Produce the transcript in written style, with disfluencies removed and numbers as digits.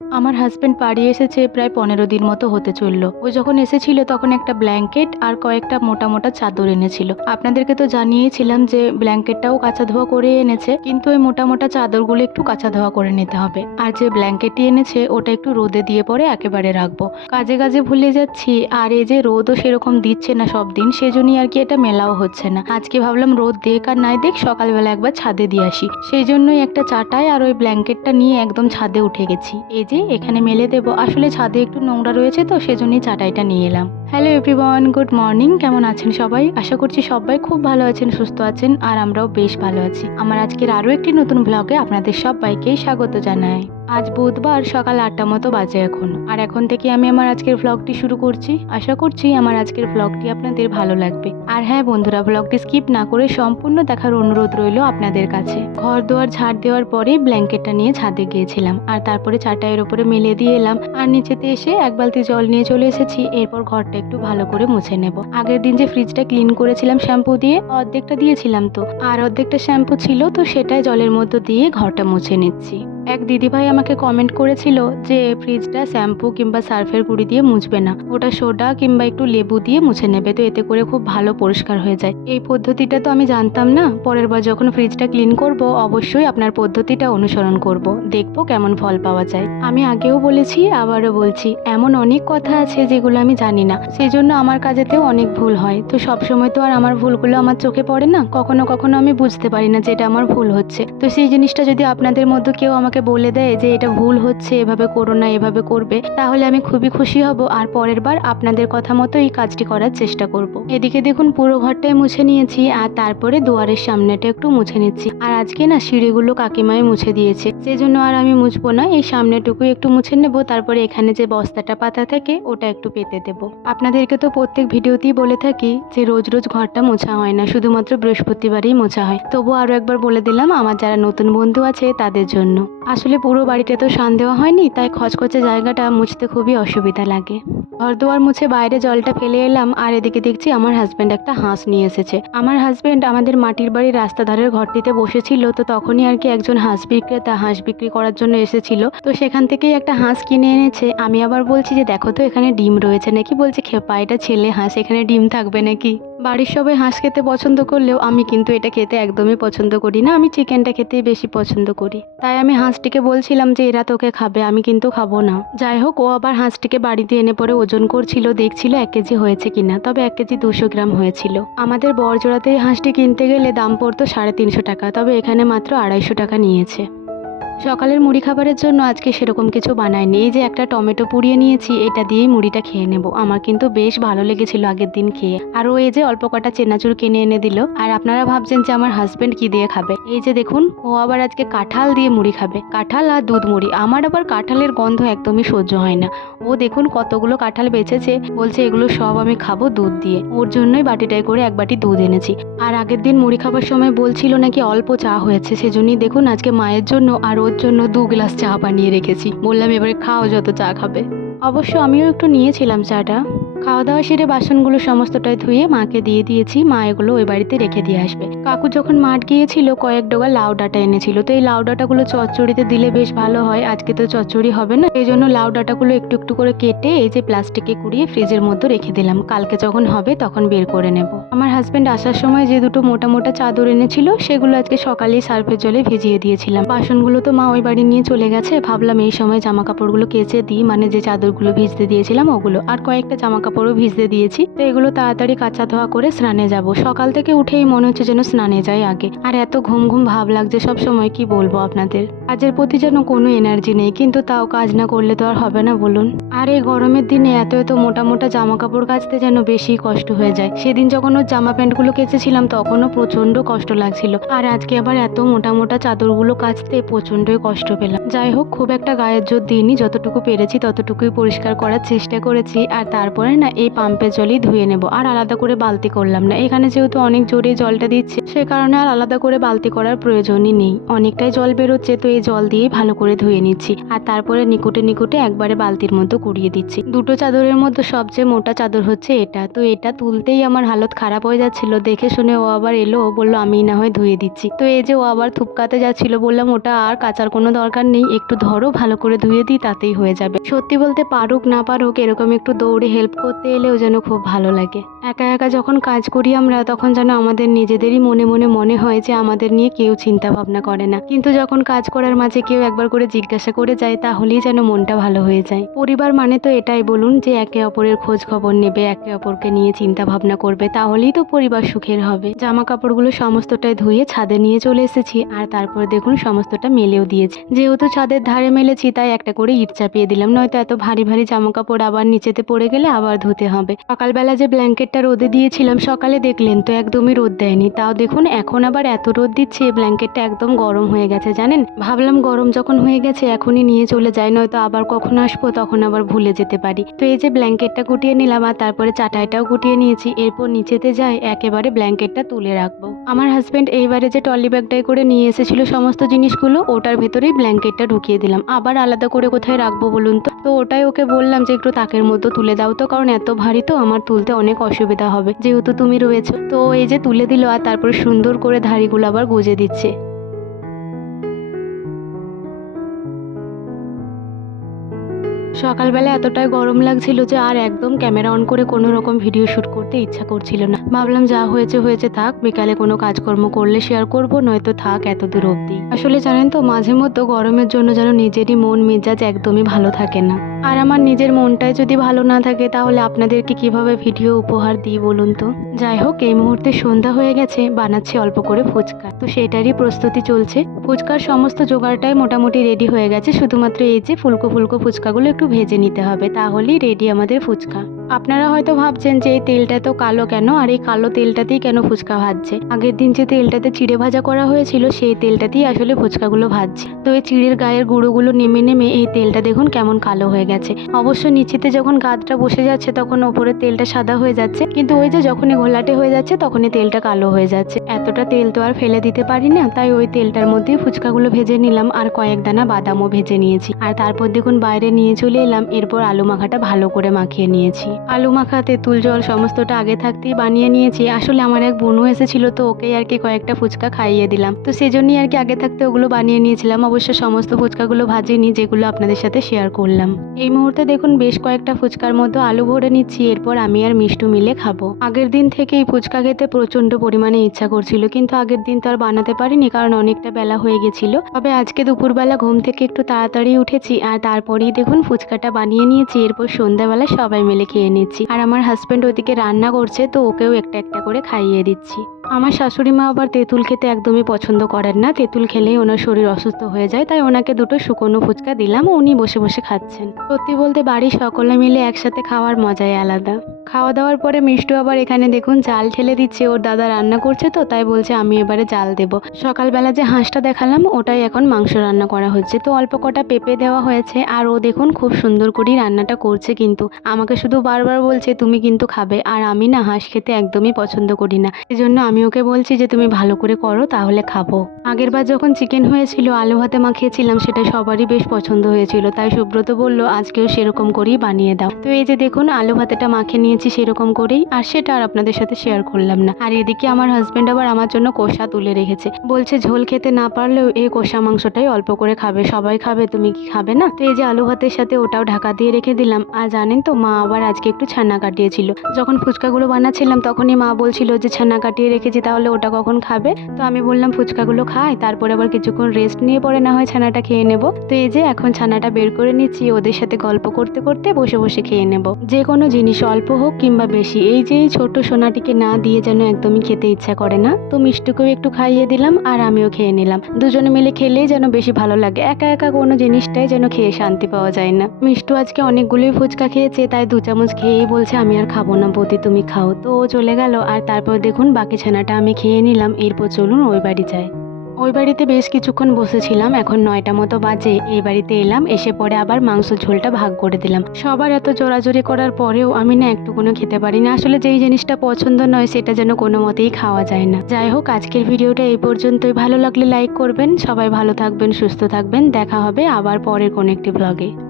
আমার হাজবেন্ড বাড়ি এসেছে প্রায় 15 দিন মতো হতে চললো। ও যখন এসেছিল তখন একটা ব্ল্যাঙ্কেট আর কয়েকটা মোটা মোটা চাদর এনেছিল। আপনাদেরকে তো জানিয়েছিলাম যে ব্ল্যাঙ্কেটটাও কাঁচা ধোয়া করে এনেছে, কিন্তু ওই মোটা মোটা চাদরগুলো একটু কাঁচা ধোয়া করে নিতে হবে। আর যে ব্ল্যাঙ্কেটটি এনেছে ওটা একটু রোদে দিয়ে পরে একেবারে রাখবো। কাজে কাজে ভুলে যাচ্ছি, আর এই যে রোদও সেরকম দিচ্ছে না সব দিন, সেজন্যই আর কি এটা মেলাও হচ্ছে না। আজকে ভাবলাম রোদ দেখ আর নাই দেখ সকালবেলা একবার ছাদে দিয়ে আসি, সেই জন্যই একটা চাটাই আর ওই ব্ল্যাঙ্কেটটা নিয়ে একদম ছাদে উঠে গেছি। এই যে এখানে মেলে দেব, আসলে ছাদে একটু নোংরা রয়েছে তো সেজন্যই চাটাইটা নিয়ে এলাম। Hello everyone, good morning. কেমন আছেন সবাই? আশা করছি সবাই খুব ভালো আছেন, সুস্থ আছেন, আর আমরাও বেশ ভালো আছি। আমার আজকের আরও একটি নতুন ব্লগে আপনাদের সবাইকেই স্বাগত জানাই। আজ বুধবার, সকাল 8টা মতো বাজে এখন। আর এখন থেকে আমি আমার আজকের ব্লগটি শুরু করছি। আশা করছি আমার আজকের ব্লগটি আপনাদের ভালো লাগবে। আর হ্যাঁ বন্ধুরা, ব্লগটি স্কিপ না করে সম্পূর্ণ দেখার অনুরোধ রইল আপনাদের কাছে। ঘর দুয়ার ঝাড় দেওয়ার পরে ব্ল্যাঙ্কেটটা নিয়ে ছাদে গিয়েছিলাম, আর তারপরে চাটাইয়ের উপরে মেলে দিয়ে এলাম। আর নিচেতে এসে এক বালতি জল নিয়ে চলে এসেছি। এরপর ঘরটা একটু ভালো করে মুছে নেব। আগের দিন যে ফ্রিজটা ক্লিন করেছিলাম শ্যাম্পু দিয়ে, অর্ধেকটা দিয়েছিলাম তো, আর অর্ধেকটা শ্যাম্পু ছিল, তো সেটাই জলের মধ্যে দিয়ে ঘরটা মুছে নিচ্ছি। এক দিদিভাই আমাকে কমেন্ট করেছিল যে ফ্রিজটা শ্যাম্পু কিংবা সার্ফের গুঁড়ি দিয়ে মুছবে না, ওটা সোডা কিংবা একটু লেবু দিয়ে মুছে নেবে, তো এতে করে খুব ভালো পরিষ্কার হয়ে যায়। এই পদ্ধতিটা তো আমি জানতাম না। পরের বার যখন ফ্রিজটা ক্লিন করব অবশ্যই আপনার পদ্ধতিটা অনুসরণ করব, দেখবো কেমন ফল পাওয়া যায়। আমি আগেও বলেছি, আবারও বলছি, এমন অনেক কথা আছে যেগুলো আমি জানি না, সেই জন্য আমার কাজেতেও অনেক ভুল হয়। তো সবসময় তো আর আমার ভুলগুলো আমার চোখে পড়ে না, কখনো কখনো আমি বুঝতে পারি না যে এটা আমার ভুল হচ্ছে। তো সেই জিনিসটা যদি আপনাদের মধ্যে কেউ আমাকে বলে দেয় যে এটা ভুল হচ্ছে, এভাবে করো না, এভাবে করবে, তাহলে আমি খুবই খুশি হব। আর পরের বার আপনাদের কথা মতো এই কাজটি করার চেষ্টা করব। এদিকে দেখুন পুরো ঘরটাই মুছে নিয়েছি, আর তারপরে দুয়ারের সামনেটা একটু মুছে নিচ্ছি। আর আজকে না সিঁড়িগুলো কাকিমাই মুছে দিয়েছে, সেজন্য আর আমি মুছবো না, এই সামনেটুকু একটু মুছে নেব। তারপরে এখানে যে বস্তাটা পাতা থাকে ওটা একটু পেতে দেব। আপনাদেরকে তো প্রত্যেক ভিডিওতেই বলে থাকি যে রোজ রোজ ঘরটা মোছা হয় না, শুধুমাত্র বৃহস্পতিবারই মোছা হয়। তবু আরো একবার বলে দিলাম আমার যারা নতুন বন্ধু আছে তাদের জন্য। আসলে পুরো বাড়িটা তো শান দেওয়া হয়নি, তাই খচখচে জায়গাটা মুছতে খুবই অসুবিধা লাগে। ঘর দুয়ার মুছে বাইরে জলটা ফেলে এলাম, আর এদিকে দেখছি আমার হাজব্যান্ড একটা হাঁস নিয়ে এসেছে। আমার হাজব্যান্ড আমাদের মাটির বাড়ির রাস্তা ধারের ঘরটিতে বসেছিল, তো তখনই আর কি একজন হাঁস বিক্রেতা হাঁস বিক্রি করার জন্য এসেছিল, তো সেখান থেকেই একটা হাঁস কিনে এনেছে। আমি আবার বলছি যে দেখো তো এখানে ডিম রয়েছে নাকি, বলছে খেপা এটা ছেলে হাঁস, এখানে ডিম থাকবে নাকি। বাড়ির সবাই হাঁস খেতে পছন্দ করলেও আমি কিন্তু এটা খেতে একদমই পছন্দ করি না, আমি চিকেনটা খেতেই বেশি পছন্দ করি। তাই আমি হাঁসটিকে বলছিলাম যে এরা তোকে খাবে, আমি কিন্তু খাবো না। যাই হোক, ও আবার হাঁসটিকে বাড়িতে এনে পরে ওজন করছিল, দেখছিল 1 কেজি হয়েছে কিনা, তবে 1 কেজি 200 গ্রাম হয়েছিল। আমাদের বড়জোড়াতে এই হাঁসটি কিনতে গেলে দাম পড়তো 350 টাকা, তবে এখানে মাত্র 250 টাকা নিয়েছে। সকালের মুড়ি খাবারের জন্য আজকে সেরকম কিছু বানাইনি। এই যে একটা টমেটো পুড়িয়ে নিয়েছি, এটা দিয়েই মুড়িটা খেয়ে নেব। আমার কিন্তু বেশ ভালো লেগেছিল আগের দিন খেয়ে। আর ও এই যে অল্প কটা চেনাচুর কিনে এনে দিল। আর আপনারা ভাবছেন যে আমার হাজবেন্ড কি দিয়ে খাবে, এই যে দেখুন ও আবার আজকে কাঁঠাল দিয়ে মুড়ি খাবে, কাঁঠাল আর দুধ মুড়ি। আমার আবার কাঁঠালের গন্ধ একদমই সহ্য হয় না। ও দেখুন কতগুলো কাঁঠাল বেঁচেছে, বলছে এগুলো সব আমি খাবো দুধ দিয়ে। ওর জন্যই বাটিটায় করে এক বাটি দুধ এনেছি। আর আগের দিন মুড়ি খাবার সময় বলছিল নাকি অল্প চা হয়েছে, সেজন্যই দেখুন আজকে মায়ের জন্য আর ওর জন্য 2 গ্লাস চা বানিয়ে রেখেছি। বললাম এবারে খাও যত চা খাবে। অবশ্য আমিও একটু নিয়েছিলাম চাটা। খাওয়া দাওয়া সেরে বাসনগুলো সমস্তটাই ধুয়ে মাকে দিয়ে দিয়েছি, মা এগুলো ওই বাড়িতে রেখে দিয়ে আসবে। কাকু যখন মাঠ গিয়েছিল কয়েক ডগা লাউ ডাঁটা এনেছিল, তো এই লাউ ডাঁটাগুলো চচ্চড়িতে দিলে বেশ ভালো হয়। আজকে তো চচ্চড়ি হবে না, এই জন্য লাউ ডাঁটাগুলো একটু একটু করে কেটে এই যে প্লাস্টিকে কুড়িয়ে ফ্রিজের মধ্যে রেখে দিলাম, কালকে যখন হবে তখন বের করে নেব। আমার হাজবেন্ড আসার সময় যে দুটো মোটা মোটা চাদর এনেছিল সেগুলো আজকে সকালেই সার্ফের জলে ভিজিয়ে দিয়েছিলাম। বাসনগুলো তো মা ওই বাড়ি নিয়ে চলে গেছে, ভাবলাম এই সময় জামা কাপড়গুলো কেচে দিই, মানে যে চাদরগুলো ভিজতে দিয়েছিলাম ওগুলো, আর কয়েকটা জামা কাপড়ও ভিজতে দিয়েছি। তো এগুলো তাড়াতাড়ি কাঁচা ধোয়া করে স্নানে যাব। সকাল থেকে উঠেই মনে হচ্ছে যেন স্নানে যাই আগে, আর এত ঘুম ঘুম ভাব লাগছে সব সময়, কি বলবো আপনাদের। কাজের প্রতি যেন কোনো এনার্জি নেই, কিন্তু তাও কাজ না করলে তো আর হবে না বলুন। আর এই গরমের দিনে এত এত মোটা মোটা জামা কাপড় কাচতে যেন বেশি কষ্ট হয়ে যায়। সেদিন যখন ওর জামা প্যান্টগুলো কেচেছিলাম তখনও প্রচন্ড কষ্ট লাগছিল, আর আজকে আবার এত মোটা মোটা চাদরগুলো কাচতে প্রচন্ডই কষ্ট পেলাম। যাই হোক, খুব একটা গায়ের জোর দিইনি, যতটুকু পেরেছি ততটুকুই পরিষ্কার করার চেষ্টা করেছি। আর তারপরে না এই পাম্পের জলই ধুয়ে নেব, আর আলাদা করে বালতি করলাম না। এখানে যেহেতু অনেক জোরে জলটা দিচ্ছে সে কারণে আর আলাদা করে বালতি করার প্রয়োজনই নেই। অনেকটাই জল বেরোচ্ছে, তো এই জল দিয়েই ভালো করে ধুয়ে নিচ্ছি। আর তারপরে নিকুটে নিকুটে একবারে বালতির মধ্যে কুড়িয়ে দিচ্ছি। দুটো চাদরের মধ্যে সবচেয়ে মোটা চাদর হচ্ছে এটা, তো এটা তুলতেই আমার হালত খারাপ হয়ে যাচ্ছিল। দেখে শুনে ও আবার এলো, ও বললো আমি না হয় ধুয়ে দিচ্ছি। তো এই যে ও আবার থুপকাতে যাচ্ছিল, বললাম ওটা আর কাচার কোনো দরকার নেই, একটু ধরো ভালো করে ধুয়ে দিই তাতেই হয়ে যাবে। সত্যি বলতে পারুক না পারুক এরকম একটু দৌড়ে হেল্প করতে এলেও যেন খুব ভালো লাগে। একা একা যখন কাজ করি আমরা তখন যেন আমাদের নিজেদেরই মনে মনে মনে হয় যে আমাদের নিয়ে কেউ চিন্তা ভাবনা করে না, কিন্তু যখন কাজ করার মাঝে কেউ একবার করে জিজ্ঞাসা করে যায় তাহলেই যেন মনটা ভালো হয়ে যায়। পরিবার মানে তো এটাই বলুন, যে একে অপরের খোঁজ খবর নেবে, একে অপরকে নিয়ে চিন্তা ভাবনা করবে, তাহলেই তো পরিবার সুখের হবে। জামা কাপড়গুলো সমস্তটাই ধুয়ে ছাদে নিয়ে চলে এসেছি, আর তারপর দেখুন সমস্তটা মেলেও দিয়েছি। যেহেতু ছাদের ধারে মেলেছি তাই একটা করে ইট চাপিয়ে দিলাম, নয়তো এত ভারী ভারী জামা কাপড় আবার নিচেতে পড়ে গেলে আবার ধুতে হবে। সকালবেলা যে ব্ল্যাঙ্কেটটা রোদে দিয়েছিলাম সকালে দেখলেন তো একদমই রোদ দেয়নি, তাও দেখুন এখন আবার এত রোদ দিচ্ছে ব্ল্যাঙ্কেটটা একদম গরম হয়ে গেছে জানেন। ভাবলাম গরম যখন হয়ে গেছে এখনই নিয়ে চলে যায়, নয়তো আবার কখন আসবো তখন আবার ভুলে যেতে পারি। তো এই যে ব্ল্যাঙ্কেটটা গুটিয়ে নিলাম, আর তারপরে চাটাইটাও গুটিয়ে নিয়েছি। এরপর নিচেতে যাই একেবারে ব্ল্যাঙ্কেটটা তুলে রাখবো। আমার হাজবেন্ড এইবারে যে ট্রলি ব্যাগটাই করে নিয়ে এসেছিল সমস্ত জিনিসগুলো, ওটার ভেতরেই ব্ল্যাঙ্কেটটা ঢুকিয়ে দিলাম। আবার আলাদা করে কোথায় রাখবো বলুন তো? তো ওটাই ওকে বললাম যে একটু তাকের মধ্যে তুলে দাও তো, কারণ এত ভারী তো আমার তুলতে অনেক অসুবিধা হবে, যেহেতু তুমি রয়েছো। তো এই যে তুলে দিল, আর তারপর সুন্দর করে ধাড়িগুলো আবার গুজে দিচ্ছে। সকালবেলা এতটাই গরম লাগছিল যে আর একদম ক্যামেরা অন করে কোনো রকম ভিডিও শ্যুট করতে ইচ্ছা করছিল না। ভাবলাম যা হয়েছে হয়েছে, থাক, বিকালে কোনো কাজকর্ম করলে শেয়ার করব, নয়তো থাক এত দূর অবধি। আসলে জানেন তো মাঝে মধ্যে গরমের জন্য যেন নিজেরই মন মেজাজ একদমই ভালো থাকে না। আর আমার নিজের মনটাই যদি ভালো না থাকে তাহলে আপনাদেরকে কিভাবে ভিডিও উপহার দিই বলুন তো? যাই হোক, এই মুহূর্তে সন্ধ্যা হয়ে গেছে, বানাচ্ছি অল্প করে ফুচকা, তো সেটারই প্রস্তুতি চলছে। ফুচকার সমস্ত জোগাড়টাই মোটামুটি রেডি হয়ে গেছে, শুধুমাত্র এই যে ফুলকো ফুলকো ফুচকাগুলো একটু ভেজে নিতে হবে, তাহলেই রেডি আমাদের ফুচকা। আপনারা হয়তো ভাবছেন যে এই তেলটা তো কালো কেন, আর এই কালো তেলটাতেই কেন ফুচকা ভাজছে। আগের দিন যে তেলটাতে চিড়ে ভাজা করা হয়েছিল সেই তেলটাতেই আসলে ফুচকাগুলো ভাজছে। তো এই চিড়ের গায়ের গুঁড়োগুলো নেমে নেমে এই তেলটা দেখুন কেমন কালো হয়ে গেছে। অবশ্য নিচেতে যখন গাদটা বসে যাচ্ছে তখন ওপরের তেলটা সাদা হয়ে যাচ্ছে, কিন্তু ওই যে যখনই ঘোলাটে হয়ে যাচ্ছে তখনই তেলটা কালো হয়ে যাচ্ছে। এতটা তেল তো আর ফেলে দিতে পারি না, তাই ওই তেলটার মধ্যেই ফুচকাগুলো ভেজে নিলাম, আর কয়েক দানা বাদামও ভেজে নিয়েছি। আর তারপর দেখুন বাইরে নিয়ে চলে এলাম, এরপর আলু মাখাটা ভালো করে মাখিয়ে নিয়েছি। আলু মাখা, তেঁতুল জল সমস্তটা আগে থাকতেই বানিয়ে নিয়েছি। আসলে আমার এক বোনও এসেছিল, তো ওকেই আর কি কয়েকটা ফুচকা খাইয়ে দিলাম, তো সেজন্যই আর কি আগে থাকতে ওগুলো বানিয়ে নিয়েছিলাম। অবশ্য সমস্ত ফুচকাগুলো ভাজিনি, যেগুলো আপনাদের সাথে শেয়ার করলাম। এই মুহূর্তে দেখুন বেশ কয়েকটা ফুচকার মধ্যে আলু ভরে নিচ্ছি, এরপর আমি আর মিষ্টু মিলে খাবো। আগের দিন থেকেই ফুচকা খেতে প্রচন্ড পরিমাণে ইচ্ছা করছিল, কিন্তু আগের দিন তো আর বানাতে পারিনি কারণ অনেকটা বেলা হয়ে গেছিল। তবে আজকে দুপুরবেলা ঘুম থেকে একটু তাড়াতাড়ি উঠেছি, আর তারপরেই দেখুন ফুচকাটা বানিয়ে নিয়েছি। এরপর সন্ধ্যাবেলা সবাই মিলে খেয়ে নিচ্ছি, আর আমার হাজব্যান্ড ওইদিকে রান্না করছে, তো ওকেও একটা একটা করে খাইয়ে দিচ্ছি। আমার শাশুড়ি মা আবার তেঁতুল খেতে একদমই পছন্দ করেন না, তেঁতুল খেলেই ওনার শরীর অসুস্থ হয়ে যায়, তাই ওনাকে দুটো শুকনো ফুচকা দিলাম, উনি বসে বসে খাচ্ছেন। সত্যি বলতে বাড়ির সকলে মিলে একসাথে খাওয়ার মজাই আলাদা। খাওয়া দাওয়ার পরে মিষ্টু আবার এখানে দেখুন জাল ঠেলে দিচ্ছে, ওর দাদা রান্না করছে তো তাই বলছে আমি এবারে জাল দেব। সকালবেলা যে হাঁসটা দেখালাম ওটাই এখন মাংস রান্না করা হচ্ছে, তো অল্প কটা পেঁপে দেওয়া হয়েছে, আর ও দেখুন খুব সুন্দর করেই রান্নাটা করছে, কিন্তু আমাকে শুধু বারবার বলছে তুমি কিন্তু খাবে, আর আমি না হাঁস খেতে একদমই পছন্দ করি না, এজন্য আমি ওকে বলছি যে তুমি ভালো করে করো তাহলে খাবো। আগেরবার যখন চিকেন হয়েছিল আলু ভাতে মাখিয়েছিলাম, সেটা সবারই বেশ পছন্দ হয়েছিল, তাই সুব্রত বলল আজকেও সেরকম করেই বানিয়ে দাও। তো এই যে দেখুন আলু ভাতেটা মাখিয়ে নিয়েছি সেরকম করেই, আর সেটা আর আপনাদের সাথে শেয়ার করলাম না। আর এদিকে আমার হাজবেন্ড আবার আমার জন্য কষা তুলে রেখেছে, বলছে ঝোল খেতে না পারলেও এই কষা মাংসটাই অল্প করে খাবে, সবাই খাবে তুমি কি খাবে না? তো এই যে আলু ভাতের সাথে ওটাও ঢাকা দিয়ে রেখে দিলাম। আর জানেন তো মা আবার আজকে একটু ছানা কাটিয়েছিল, যখন ফুচকাগুলো বানাচ্ছিলাম তখনই মা বলছিল যে ছানা কাটিয়ে রেখেছি তাহলে ওটা কখন খাবে। তো আমি বললাম ফুচকাগুলো খাই, তারপরে আবার কিছুক্ষণ রেস্ট নিয়ে পরে না হয় ছানাটা খেয়ে নেব। তো এই যে এখন ছানাটা বের করে নিচ্ছি, ওদের সাথে গল্প করতে করতে বসে বসে খেয়ে নেব। যে কোনো জিনিস অল্প হোক কিংবা বেশি, এই যে এই ছোট সোনাটিকে না দিয়ে যেন একদমই খেতে ইচ্ছা করে না। তো মিষ্টুকেও একটু খাইয়ে দিলাম আর আমিও খেয়ে নিলাম, দুজনে মিলে খেলেই যেন বেশি ভালো লাগে, একা একা কোনো জিনিসটাই যেন খেয়ে শান্তি পাওয়া যায় না। মিষ্টু আজকে অনেকগুলোই ফুচকা খেয়েছে, তাই 2 চামচ খেয়েই বলছে আমি আর খাবো না বৌদি তুমি খাও। তো ও চলে গেল, আর তারপর দেখুন বাকি ছানাটা আমি খেয়ে নিলাম। এরপর চলুন ওই বাড়ি যাই। ওই বাড়িতে বেশ কিছুক্ষণ বসেছিলাম, এখন 9টা মতো বাজে। এই বাড়িতে এলাম, এসে পরে আবার মাংস ঝোলটা ভাগ করে দিলাম। সবার এত জোরাজোরি করার পরেও আমি না একটুকুনো খেতে পারি না। আসলে যেই জিনিসটা পছন্দ নয় সেটা যেন কোনো মতেই খাওয়া যায় না। যাই হোক, আজকের ভিডিওটা এই পর্যন্তই। ভালো লাগলে লাইক করবেন। সবাই ভালো থাকবেন, সুস্থ থাকবেন। দেখা হবে আবার পরের কোনো একটি ব্লগে।